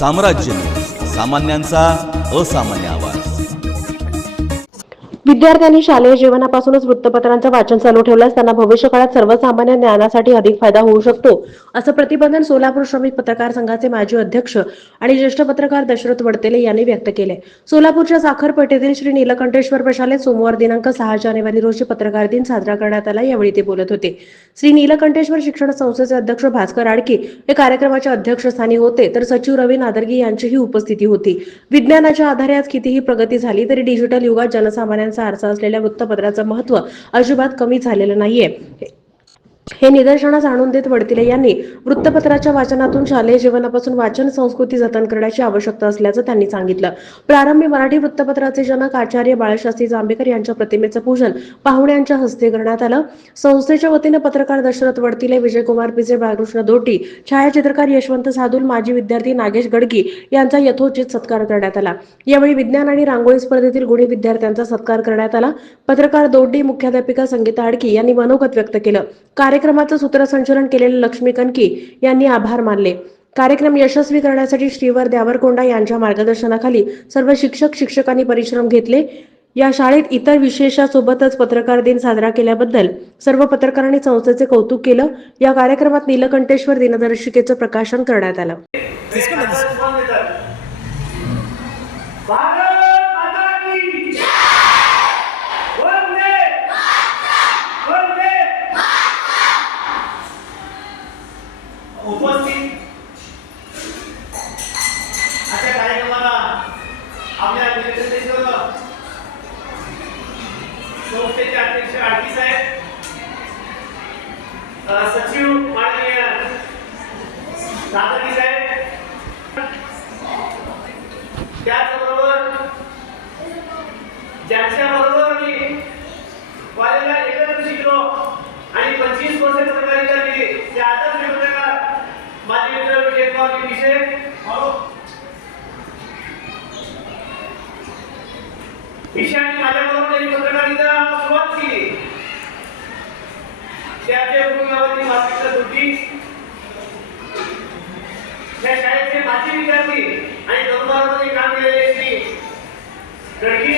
साम्राज्य न्यूज, सामान्यांचा असामान्य आवाज. विद्यार्थ्यांनी शालेय जीवनापासूनच वृत्तपत्रांचं वाचन चालू ठेवल्यास त्यांना भविष्यकाळात सर्वसामान्य ज्ञानासाठी अधिक फायदा होऊ शकतो, असं प्रतिपादन सोलापूर श्रमिक पत्रकार संघाचे माजी अध्यक्ष आणि ज्येष्ठ पत्रकार दशरथ वडतेले यांनी व्यक्त केले. सोलापूरच्या साखर पेठेतील श्री नीलकंठेश्वर प्रशालेत सोमवार दिनांक 6 जानेवारी रोजी पत्रकार दिन साजरा करण्यात आला. यावेळी ते बोलत होते. श्री नीलकंठेश्वर शिक्षण संस्थेचे अध्यक्ष भास्कर आडकी हे कार्यक्रमाच्या अध्यक्षस्थानी होते, तर सचिव रवी नादरगी यांचीही उपस्थिती होती. विज्ञानाच्या आधारे आज कितीही प्रगती झाली तरी डिजिटल युगात जनसामान्यांचा आरसा असलेल्या वृत्तपत्राचं महत्त्व अजिबात कमी झालेलं नाहीये, हे निदर्शनास आणून देत वडतिले यांनी वृत्तपत्राच्या वाचनातून शालेय जीवनापासून वाचन संस्कृती जतन करण्याची आवश्यकता असल्याचं त्यांनी सांगितलं. प्रारंभी मराठी वृत्तपत्राचे जनक आचार्य बाळशास्त्री जांभेकर यांच्या प्रतिमेचं पूजन पाहुण्यांच्या हस्ते करण्यात आलं. संस्थेच्या वतीने पत्रकार दशरथ वडतिले, विजयकुमार पिसे, बाळकृष्ण दोटी, छायाचित्रकार यशवंत सादुल, माजी विद्यार्थी नागेश गडकी यांचा यथोचित सत्कार करण्यात आला. यावेळी विज्ञान आणि रांगोळी स्पर्धेतील गुणी विद्यार्थ्यांचा सत्कार करण्यात आला. पत्रकार दोटी, मुख्याध्यापिका संगीता आडकी यांनी मनोगत व्यक्त केलं. कार्यक्रमाचं सूत्रसंचालन केलेले लक्ष्मी कनकी यांनी आभार मानले. कार्यक्रम यशस्वी करण्यासाठी श्रीवर द्यावरकोंडा यांच्या मार्गदर्शनाखाली सर्व शिक्षकांनी परिश्रम घेतले. या शाळेत इतर विशेषासोबतच पत्रकार दिन साजरा केल्याबद्दल सर्व पत्रकारांनी संस्थेचे कौतुक केलं. या कार्यक्रमात नीलकंठेश्वर दिनदर्शिकेचं प्रकाशन करण्यात आलं. उपस्थित अशा कार्यक्रमाला आपल्या नीलकंठेश्वर संस्थेचे अध्यक्ष आडकी साहेब, सचिव माननीय नादरगी साहेब, त्याचबरोबर ज्यांच्याबरोबर मी कॉलेजला एकत्र शिकलो आणि 25 वर्ष पत्रकारिता केली ते आदर्श पत्रकार माझे मित्र विजयकुमार पिसे, विषयाने माझ्याबरोबर त्यांनी पत्रकारिता सुरुवात केली. त्याचे भूमिकावरती मार्गदर्शन होती. या शाळेचे माजी विद्यार्थी आणि नवभारतमध्ये काम केलेले श्री गडकी